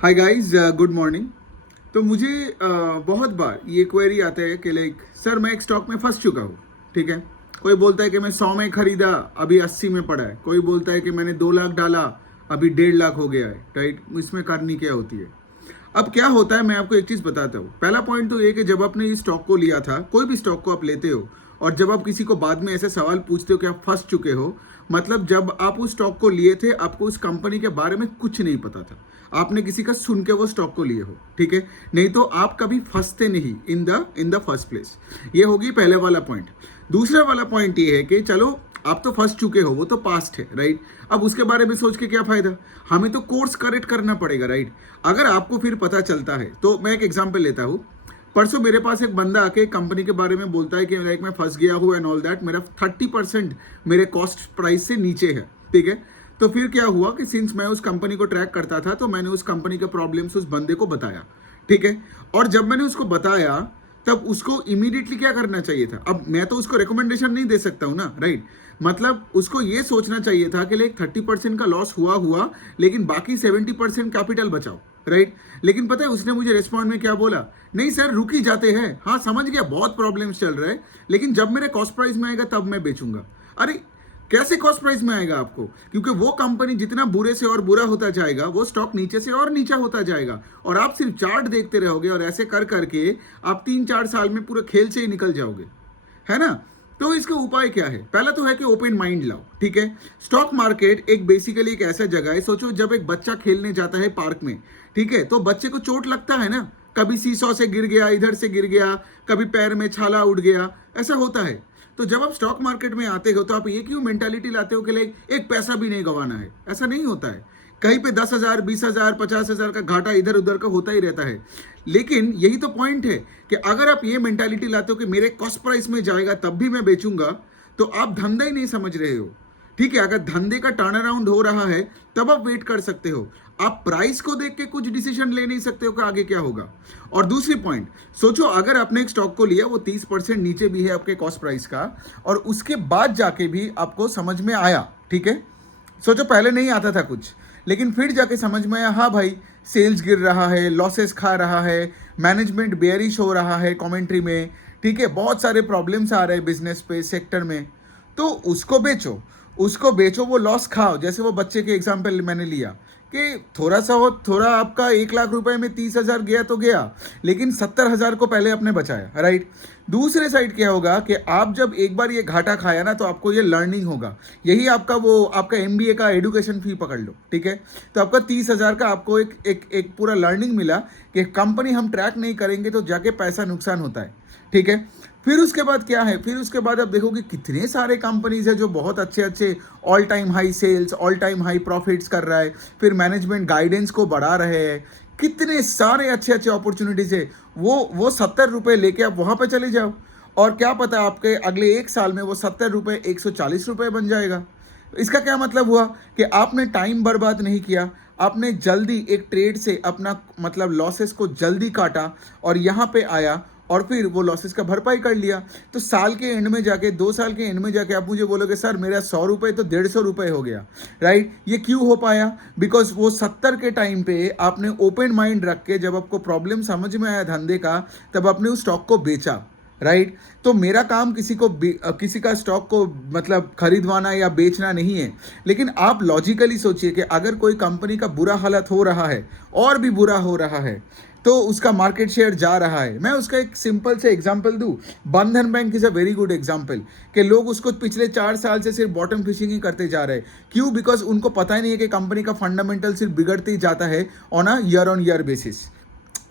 Hi guys, good morning. तो मुझे बहुत बार ये क्वेरी आता है कि लाइक सर मैं एक स्टॉक में फंस चुका हूँ। ठीक है, कोई बोलता है कि मैं 100 में खरीदा, अभी 80 में पड़ा है। कोई बोलता है कि मैंने 2 लाख डाला, अभी 1.5 लाख हो गया है। राइट, इसमें करनी क्या होती है? अब क्या होता है, मैं आपको एक चीज़ बताता हूँ। पहला पॉइंट तो ये कि जब आपने इस स्टॉक को लिया था, कोई भी स्टॉक को आप लेते हो और जब आप किसी को बाद में ऐसे सवाल पूछते हो कि आप फंस चुके हो, मतलब जब आप उस स्टॉक को लिए थे आपको उस कंपनी के बारे में कुछ नहीं पता था, आपने किसी का सुन के वो स्टॉक को लिए हो। ठीक है, नहीं तो आप कभी फंसते नहीं इन द फर्स्ट प्लेस। ये होगी पहले वाला पॉइंट। दूसरा वाला पॉइंट ये है कि चलो आप तो फंस चुके हो, वो तो पास्ट है। राइट, अब उसके बारे में सोच के क्या फायदा? हमें तो कोर्स करेक्ट करना पड़ेगा। राइट, अगर आपको फिर पता चलता है तो मैं एक एग्जांपल लेता हूँ। परसों मेरे पास एक बंदा आके कंपनी के बारे में बोलता है कि लाइक मैं फंस गया हूँ एंड ऑल दैट, मेरा 30% मेरे कॉस्ट प्राइस से नीचे है। ठीक है, तो फिर क्या हुआ कि सिंस मैं उस कंपनी को ट्रैक करता था तो मैंने उस कंपनी के प्रॉब्लम्स उस बंदे को बताया। ठीक है, और जब मैंने उसको बताया तब उसको इमीडिएटली क्या करना चाहिए था? अब मैं तो उसको रिकमेंडेशन नहीं दे सकता हूँ ना। राइट, मतलब उसको ये सोचना चाहिए था कि लाइक 30% का लॉस हुआ लेकिन बाकी 70% कैपिटल बचाओ। राइट, लेकिन पता है उसने मुझे रिस्पॉन्ड में क्या बोला? नहीं सर, रुक ही जाते हैं। हाँ समझ गया, बहुत प्रॉब्लम्स चल रहे हैं, लेकिन जब मेरे कॉस्ट प्राइस में आएगा तब मैं बेचूंगा। अरे कैसे कॉस्ट प्राइस में आएगा आपको? क्योंकि वो कंपनी जितना बुरे से और बुरा होता जाएगा वो स्टॉक नीचे से और नीचा होता जाएगा और आप सिर्फ चार्ट देखते रहोगे और ऐसे कर करके आप 3-4 साल में पूरे खेल से ही निकल जाओगे, है ना? तो इसका उपाय क्या है? पहला तो है कि ओपन माइंड लाओ। ठीक है, स्टॉक मार्केट एक बेसिकली एक ऐसा जगह है, सोचो जब एक बच्चा खेलने जाता है पार्क में, ठीक है, तो बच्चे को चोट लगता है ना, कभी सीसॉ से गिर गया, इधर से गिर गया, कभी पैर में छाला उड़ गया, ऐसा होता है। तो जब आप स्टॉक मार्केट में आते हो तो आप ये क्यों मेंटालिटी लाते हो कि लाइक एक पैसा भी नहीं गंवाना है? ऐसा नहीं होता है। कहीं पे 10,000, 20,000, 50,000 का घाटा इधर उधर का होता ही रहता है। लेकिन यही तो पॉइंट है कि अगर आप ये मेंटालिटी लाते हो कि मेरे कॉस्ट प्राइस में जाएगा तब भी मैं बेचूंगा, तो आप धंधा ही नहीं समझ रहे हो। ठीक है, अगर धंधे का टर्न अराउंड हो रहा है तब आप वेट कर सकते हो। आप प्राइस को देख के कुछ डिसीजन ले नहीं सकते हो कि आगे क्या होगा। और दूसरी पॉइंट, सोचो अगर आपने एक स्टॉक को लिया, वो 30% नीचे भी है आपके कॉस्ट प्राइस का, और उसके बाद जाके भी आपको समझ में आया। ठीक है, सोचो पहले नहीं आता था कुछ, लेकिन फिर जाके समझ में आया, हाँ भाई सेल्स गिर रहा है, लॉसेस खा रहा है, मैनेजमेंट बेयरिश हो रहा है कमेंट्री में। ठीक है, बहुत सारे प्रॉब्लम्स आ रहे हैं बिजनेस पे, सेक्टर में। तो उसको बेचो, उसको बेचो, वो लॉस खाओ। जैसे वो बच्चे के एग्जाम्पल मैंने लिया कि थोड़ा सा हो, थोड़ा आपका 1 लाख रुपए में 30,000 गया तो गया, लेकिन 70,000 को पहले आपने बचाया। राइट, दूसरे साइड क्या होगा कि आप जब एक बार ये घाटा खाया ना तो आपको ये लर्निंग होगा। यही आपका वो आपका MBA का एडुकेशन फी पकड़ लो। ठीक है, तो आपका 30,000 का आपको एक पूरा लर्निंग मिला कि कंपनी हम ट्रैक नहीं करेंगे तो जाके पैसा नुकसान होता है। ठीक है, फिर उसके बाद क्या है? फिर उसके बाद आप देखोगे कितने सारे कंपनीज है जो बहुत अच्छे अच्छे all time high sales, all time high profits कर रहा है, फिर मैनेजमेंट गाइडेंस को बढ़ा रहे हैं, कितने सारे अच्छे अच्छे अपॉर्चुनिटीज है। वो 70 रुपये लेके आप वहां पे चले जाओ और क्या पता आपके अगले 1 साल में वो 70 रुपये 140 रुपये बन जाएगा। इसका क्या मतलब हुआ कि आपने टाइम बर्बाद नहीं किया, आपने जल्दी एक ट्रेड से अपना मतलब लॉसेस को जल्दी काटा और यहाँ पे आया और फिर वो लॉसेस का भरपाई कर लिया। तो साल के एंड में जाके, 2 साल के एंड में जाके आप मुझे बोलोगे सर मेरा 100 रुपये तो 150 रुपये हो गया। राइट, ये क्यों हो पाया? बिकॉज वो 70 के टाइम पे आपने ओपन माइंड रख के, जब आपको प्रॉब्लम समझ में आया धंधे का, तब आपने उस स्टॉक को बेचा। राइट, तो मेरा काम किसी का स्टॉक को मतलब खरीदवाना या बेचना नहीं है, लेकिन आप लॉजिकली सोचिए कि अगर कोई कंपनी का बुरा हालत हो रहा है और भी बुरा हो रहा है तो उसका मार्केट शेयर जा रहा है। मैं उसका एक सिंपल से एग्जांपल दूं, बंधन bank is a very good example कि लोग उसको पिछले 4 साल से सिर्फ बॉटम फिशिंग ही करते जा रहे हैं। क्यों? बिकॉज उनको पता ही नहीं है कि कंपनी का फंडामेंटल सिर्फ बिगड़ते ही जाता है on a year on year basis.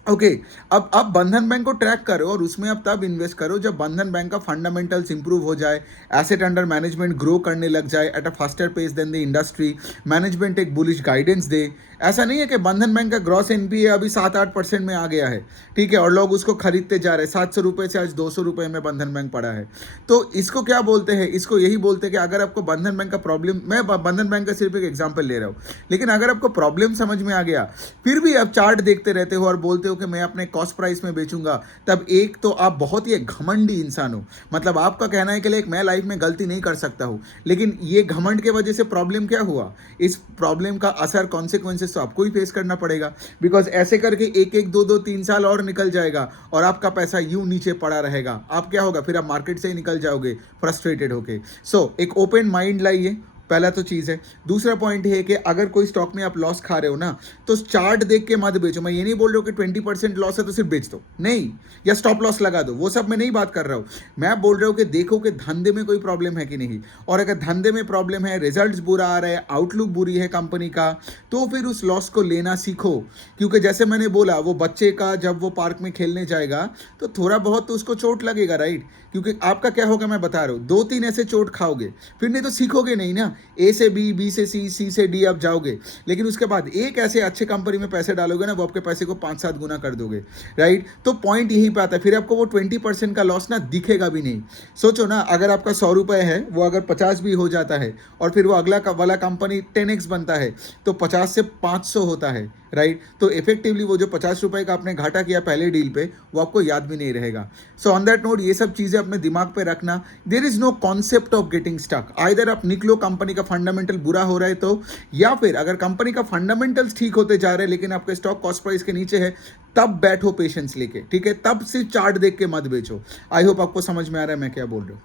Okay, अब आप बंधन बैंक को ट्रैक करो और उसमें आप तब इन्वेस्ट करो जब बंधन बैंक का फंडामेंटल्स इंप्रूव हो जाए, एसेट अंडर मैनेजमेंट ग्रो करने लग जाए at a faster pace than the industry, management एक बुलिश गाइडेंस दे। ऐसा नहीं है कि बंधन बैंक का ग्रॉस NPA अभी 7-8% में आ गया है, ठीक है, और लोग उसको खरीदते जा रहे हैं। 700 रुपये से आज 200 रुपये में बंधन बैंक पड़ा है। तो इसको क्या बोलते हैं? इसको यही बोलते हैं कि अगर आपको बंधन बैंक का प्रॉब्लम, मैं बंधन बैंक का सिर्फ एक एग्जाम्पल ले रहा हूँ, लेकिन अगर आपको प्रॉब्लम समझ में आ गया फिर भी आप चार्ट देखते रहते हो और बोलते हो कि मैं अपने कॉस्ट प्राइस में बेचूंगा, तब एक तो आप बहुत ही एक घमंडी इंसान हो। मतलब आपका कहना है कि लाइक मैं लाइफ में गलती नहीं कर सकता हूँ, लेकिन ये घमंड के वजह से प्रॉब्लम क्या हुआ? इस प्रॉब्लम का असर, कॉन्सिक्वेंसेस लॉसेस तो आपको ही फेस करना पड़ेगा, बिकॉज ऐसे करके एक एक दो दो 3 साल और निकल जाएगा और आपका पैसा यूं नीचे पड़ा रहेगा। आप क्या होगा, फिर आप मार्केट से ही निकल जाओगे फ्रस्ट्रेटेड होके। सो एक ओपन माइंड लाइए, पहला तो चीज़ है। दूसरा पॉइंट है कि अगर कोई स्टॉक में आप लॉस खा रहे हो ना, तो चार्ट देख के मत बेचो। मैं ये नहीं बोल रहा हूँ कि 20% लॉस है तो सिर्फ बेच दो, नहीं, या स्टॉप लॉस लगा दो, वो सब मैं नहीं बात कर रहा हूँ। मैं बोल रहा हूँ कि देखो कि धंधे में कोई प्रॉब्लम है कि नहीं, और अगर धंधे में प्रॉब्लम है, रिजल्ट्स बुरा आ रहा है, आउटलुक बुरी है कंपनी का, तो फिर उस लॉस को लेना सीखो। क्योंकि जैसे मैंने बोला, वो बच्चे का जब वो पार्क में खेलने जाएगा तो थोड़ा बहुत तो उसको चोट लगेगा, राइट? क्योंकि आपका क्या होगा, मैं बता रहा हूँ, 2-3 ऐसे चोट खाओगे, फिर नहीं तो सीखोगे नहीं ना। ए से बी, बी से सी, सी से डी आप जाओगे, लेकिन उसके बाद एक ऐसे अच्छे कंपनी में पैसे डालोगे ना, वो आपके पैसे को 5-7 गुना कर दोगे, राइट? तो पॉइंट यही पे आता है, फिर आपको वो 20% का लॉस ना दिखेगा भी नहीं। सोचो ना, अगर आपका 100 रुपये है, वो अगर 50 भी हो जाता है, और फिर वो अगला वाला कंपनी 10x बनता है, तो 50 से 500 होता है, राइट? तो इफेक्टिवली वो जो 50 रुपये का आपने घाटा किया पहले डील पे, वो आपको याद भी नहीं रहेगा। सो ऑन दैट नोट, ये सब चीज़ें अपने दिमाग पे रखना। There is no concept of getting stuck. Either आप निकलो कंपनी का फंडामेंटल बुरा हो रहा है तो, या फिर अगर कंपनी का फंडामेंटल्स ठीक होते जा रहे हैं लेकिन आपके स्टॉक कॉस्ट प्राइस के नीचे है, तब बैठो पेशेंस लेके, ठीक है? तब सिर्फ चार्ट देख के मत बेचो। आई होप आपको समझ में आ रहा है मैं क्या बोल रहा हूँ।